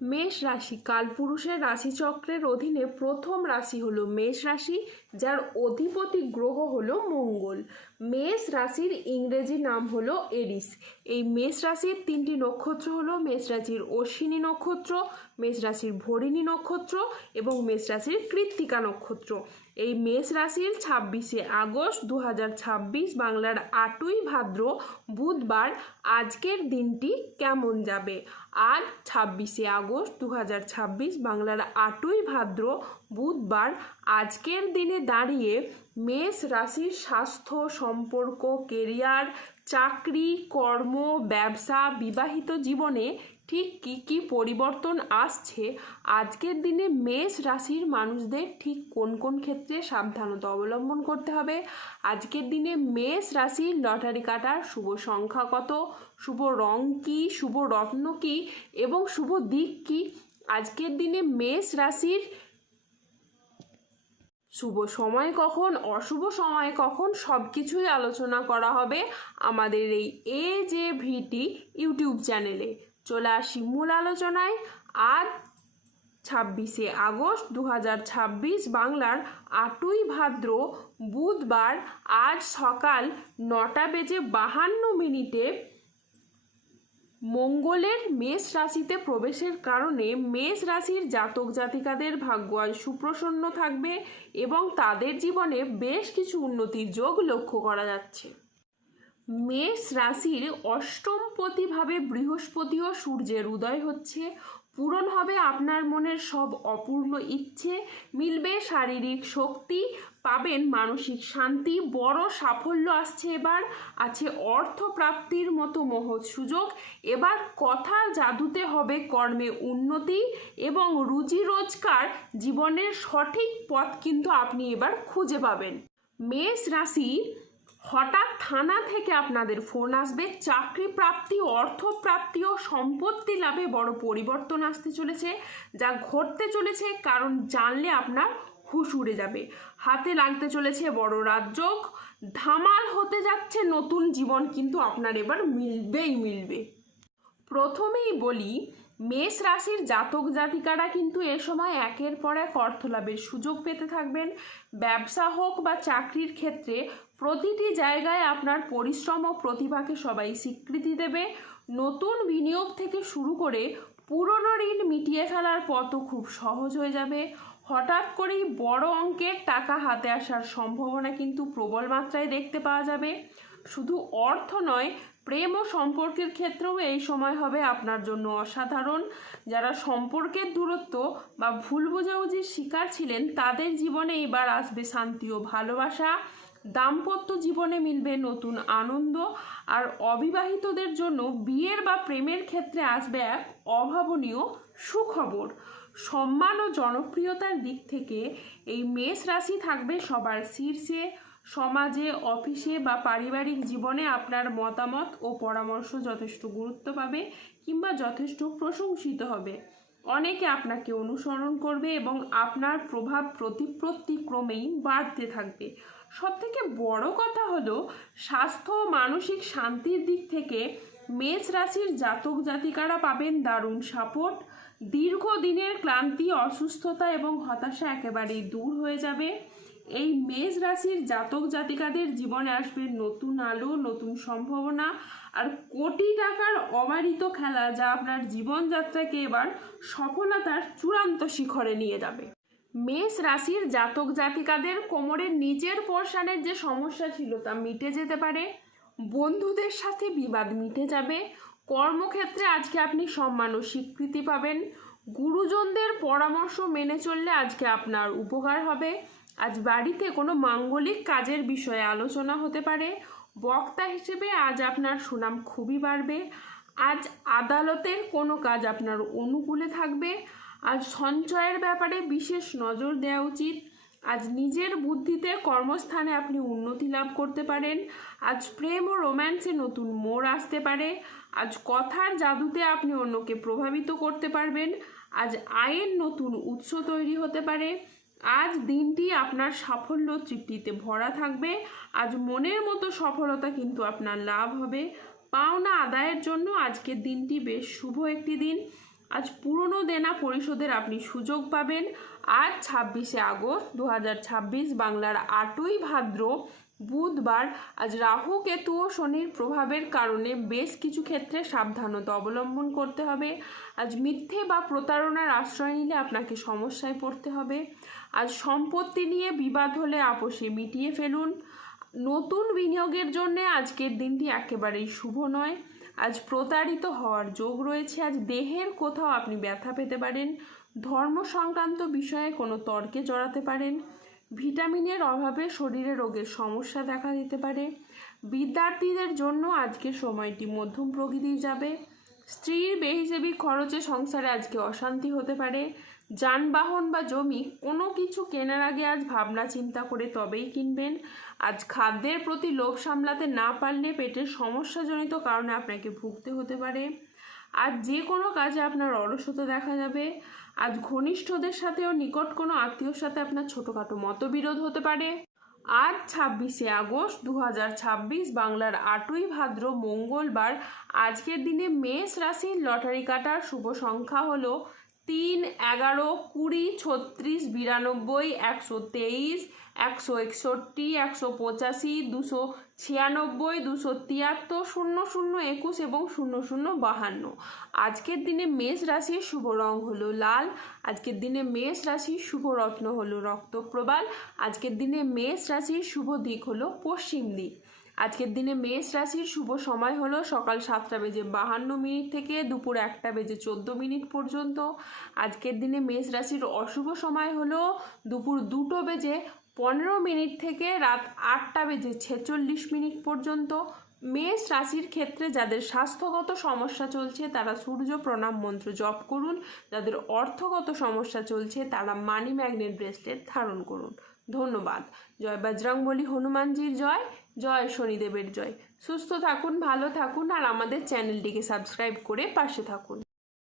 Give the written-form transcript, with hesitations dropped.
মেষ রাশি কালপুরুষের রাশিচক্রের অধীনে প্রথম রাশি হলো মেষ রাশি, যার অধিপতি গ্রহ হলো মঙ্গল। মেষ রাশির ইংরেজি নাম হলো এরিস। এই মেষ রাশির তিনটি নক্ষত্র হলো মেষ রাশির অশ্বিনী নক্ষত্র, মেষ রাশির ভরিণী নক্ষত্র এবং মেষ রাশির কৃত্তিকা নক্ষত্র। এই মেষ রাশির 26শে আগস্ট 2026 বাংলার 8ই ভাদ্র বুধবার আজকের দিনটি কেমন যাবে। আজ 26শে আগস্ট 2026 বাংলার 8ই ভাদ্র বুধবার আজকের দিনে দাঁড়িয়ে মেষ রাশির স্বাস্থ্য, সম্পর্ক, কেরিয়ার, চাকরি, কর্ম, ব্যবসা, বিবাহিত জীবনে ঠিক কী কী পরিবর্তন আসছে, আজকের দিনে মেষ রাশির মানুষদের ঠিক কোন কোন ক্ষেত্রে সাবধানতা অবলম্বন করতে হবে, আজকের দিনে মেষ রাশির লটারি কাটার শুভ সংখ্যা কত, শুভ রং কী, শুভ রত্ন কী এবং শুভ দিক কী, আজকের দিনে মেষ রাশির শুভ সময় কখন, অশুভ সময় কখন, সব কিছুই আলোচনা করা হবে আমাদের এই AJVT ইউটিউব চ্যানেলে। চলে আসি মূল আলোচনায়। আজ 26শে আগস্ট 2026 বাংলার 8ই ভাদ্র বুধবার আজ সকাল 9:52 মঙ্গলের মেষ রাশিতে প্রবেশের কারণে মেষ রাশির জাতক জাতিকাদের ভাগ্য আজ সুপ্রসন্ন থাকবে এবং তাদের জীবনে বেশ কিছু উন্নতির যোগ লক্ষ্য করা যাচ্ছে। মেষ রাশির অষ্টমপতিভাবে বৃহস্পতি ও সূর্যের উদয় হচ্ছে। পূরণ হবে আপনার মনের সব অপূর্ণ ইচ্ছে, মিলবে শারীরিক শক্তি, পাবেন মানসিক শান্তি, বড় সাফল্য আসছে। এবার আছে অর্থপ্রাপ্তির মতো মহৎ সুযোগ। এবার কথার জাদুতে হবে কর্মে উন্নতি এবং রুজি রোজগার জীবনের সঠিক পথ কিন্তু আপনি এবার খুঁজে পাবেন। মেষ রাশি হঠাৎ থানা থেকে আপনাদের ফোন আসবে, চাকরি প্রাপ্তি, অর্থপ্রাপ্তি ও সম্পত্তি লাভে বড় পরিবর্তন আসতে চলেছে, যা ঘটতে চলেছে কারণ জানলে আপনার হুঁশ উড়ে যাবে। হাতে লাগতে চলেছে বড় রাজযোগ, ধামাল হতে যাচ্ছে নতুন জীবন কিন্তু আপনার এবার মিলবে। প্রথমেই বলি, মেষ রাশির জাতক জাতিকারা কিন্তু এ সময় একের পর এক অর্থ লাভের সুযোগ পেতে থাকবেন। ব্যবসা হোক বা চাকরির ক্ষেত্রে প্রতিটি জায়গায় আপনার পরিশ্রম ও প্রতিভাকে সবাই স্বীকৃতি দেবে। নতুন বিনিয়োগ থেকে শুরু করে পুরনো ঋণ মিটিয়ে ফেলার পথও খুব সহজ হয়ে যাবে। হঠাৎ করেই বড় অঙ্কের টাকা হাতে আসার সম্ভাবনা কিন্তু প্রবল মাত্রায় দেখতে পাওয়া যাবে। শুধু অর্থ নয়, প্রেম ও সম্পর্কের ক্ষেত্রেও এই সময় হবে আপনার জন্য অসাধারণ। যারা সম্পর্কের দূরত্ব বা ভুল বোঝাবুঝির শিকার ছিলেন তাদের জীবনে এবার আসবে শান্তি ও ভালোবাসা। দাম্পত্য জীবনে মিলবে নতুন আনন্দ। আর অবিবাহিতদের জন্য বিয়ের বা প্রেমের ক্ষেত্রে আসবে এক অভাবনীয় সুখবর। সম্মান ও জনপ্রিয়তার দিক থেকে এই মেষ রাশি থাকবে সবার শীর্ষে। সমাজে, অফিসে বা পারিবারিক জীবনে আপনার মতামত ও পরামর্শ যথেষ্ট গুরুত্ব পাবে কিংবা যথেষ্ট প্রশংসিত হবে। অনেকে আপনাকে অনুসরণ করবে এবং আপনার প্রভাব প্রতিপত্তি ক্রমেই বাড়তে থাকবে। সবথেকে বড় কথা হলো স্বাস্থ্য ও মানসিক শান্তির দিক থেকে মেষ রাশির জাতক জাতিকারা পাবেন দারুণ সাপোর্ট। দীর্ঘদিনের ক্লান্তি, অসুস্থতা এবং হতাশা একেবারেই দূর হয়ে যাবে। এই মেষ রাশির জাতক জাতিকাদের জীবনে আসবে নতুন আলো, নতুন সম্ভাবনা আর কোটি টাকার অবারিত খেলা, যা আপনার জীবনযাত্রাকে এবার সফলতার চূড়ান্ত শিখরে নিয়ে যাবে। মেষ রাশির জাতক জাতিকাদের কোমরের নিচের পোর্শনের যে সমস্যা ছিল তা মিটে যেতে পারে। বন্ধুদের সাথে বিবাদ মিটে যাবে। কর্মক্ষেত্রে আজকে আপনি সম্মান ও স্বীকৃতি পাবেন। গুরুজনদের পরামর্শ মেনে চললে আজকে আপনার উপকার হবে। আজ বাড়িতে কোনো মাঙ্গলিক কাজের বিষয়ে আলোচনা হতে পারে। বক্তা হিসেবে আজ আপনার সুনাম খুবই বাড়বে। আজ আদালতের কোনো কাজ আপনার অনুকূলে থাকবে। আজ সঞ্চয়ের ব্যাপারে বিশেষ নজর দেওয়া উচিত। আজ নিজের বুদ্ধিতে কর্মস্থানে আপনি উন্নতি লাভ করতে পারেন। আজ প্রেম ও রোম্যান্সে নতুন মোড় আসতে পারে। আজ কথার জাদুতে আপনি অন্যকে প্রভাবিত করতে পারবেন। আজ আয়ের নতুন উৎস তৈরি হতে পারে। আজ দিনটি আপনার সাফল্য তৃপ্তিতে ভরা থাকবে। আজ মনের মতো সফলতা কিন্তু আপনার লাভ হবে। পাওনা আদায়ের জন্য আজকের দিনটি বেশ শুভ একটি দিন। আজ পুরনো দেনা পরিশোধের আপনি সুযোগ পাবেন। আজ 26শে আগস্ট 2026 বাংলার 8ই ভাদ্র বুধবার। আজ রাহু কেতু ও শনির প্রভাবের কারণে বেশ কিছু ক্ষেত্রে সাবধানতা অবলম্বন করতে হবে। আজ মিথ্যে বা প্রতারণার আশ্রয় নিলে আপনাকে সমস্যায় পড়তে হবে। আজ সম্পত্তি নিয়ে বিবাদ হলে আপোষে মিটিয়ে ফেলুন। নতুন বিনিয়োগের জন্য আজকের দিনটি একেবারেই শুভ নয়। আজ প্রতারিত হওয়ার যোগ রয়েছে। আজ দেহের কোথাও আপনি ব্যথা পেতে পারেন। ধর্ম সংক্রান্ত বিষয়ে কোনো তর্কে জড়াতে পারেন। ভিটামিনের অভাবে শরীরে রোগের সমস্যা দেখা দিতে পারে। বিদ্যার্থীদের জন্য আজকের সময়টি মধ্যম প্রকৃতির যাবে। স্ত্রীর বেহিসেবি খরচে সংসারে আজকে অশান্তি হতে পারে। যানবাহন বা জমি কোনো কিছু কেনার আগে আজ ভাবনা চিন্তা করে তবেই কিনবেন। আজ খাদ্যের প্রতি লোভ সামলাতে না পারলে পেটের সমস্যাজনিত কারণে আপনাকে ভুগতে হতে পারে। আজ যে কোনো কাজে আপনার অলসতা দেখা যাবে। আজ ঘনিষ্ঠদের সাথেও নিকট কোনো আত্মীয়র সাথে আপনার ছোটোখাটো মতবিরোধ হতে পারে। আজ 26শে আগস্ট 2026 বাংলার 8ই ভাদ্র মঙ্গলবার। আজকের দিনে মেষ রাশির লটারি কাটার শুভ সংখ্যা হলো 3, 11, 20, 36, 92, 123, 161, 185, 296, 273, 00, 21 এবং 0052। আজকের দিনে মেষ রাশির শুভ রং হলো লাল। আজকের দিনে মেষ রাশির শুভ রত্ন হলো রক্তপ্রবাল। আজকের দিনে মেষ রাশির শুভ দিক হলো পশ্চিম দিক। আজকের দিনে মেষ রাশির শুভ সময় হলো সকাল 7:52 থেকে দুপুর 1:14 পর্যন্ত। আজকের দিনে মেষ রাশির অশুভ সময় হলো দুপুর 2:15 থেকে রাত 8:46 পর্যন্ত। মেষ রাশির ক্ষেত্রে যাদের স্বাস্থ্যগত সমস্যা চলছে তারা সূর্য প্রণাম মন্ত্র জপ করুন। যাদের অর্থগত সমস্যা চলছে তারা মানি ম্যাগনেট ব্রেসলেট ধারণ করুন। ধন্যবাদ। জয় বজরংবলী হনুমানজির জয়। জয় শনিদেবের জয়। সুস্থ থাকুন, ভালো থাকুন আর আমাদের চ্যানেলটিকে সাবস্ক্রাইব করে পাশে থাকুন।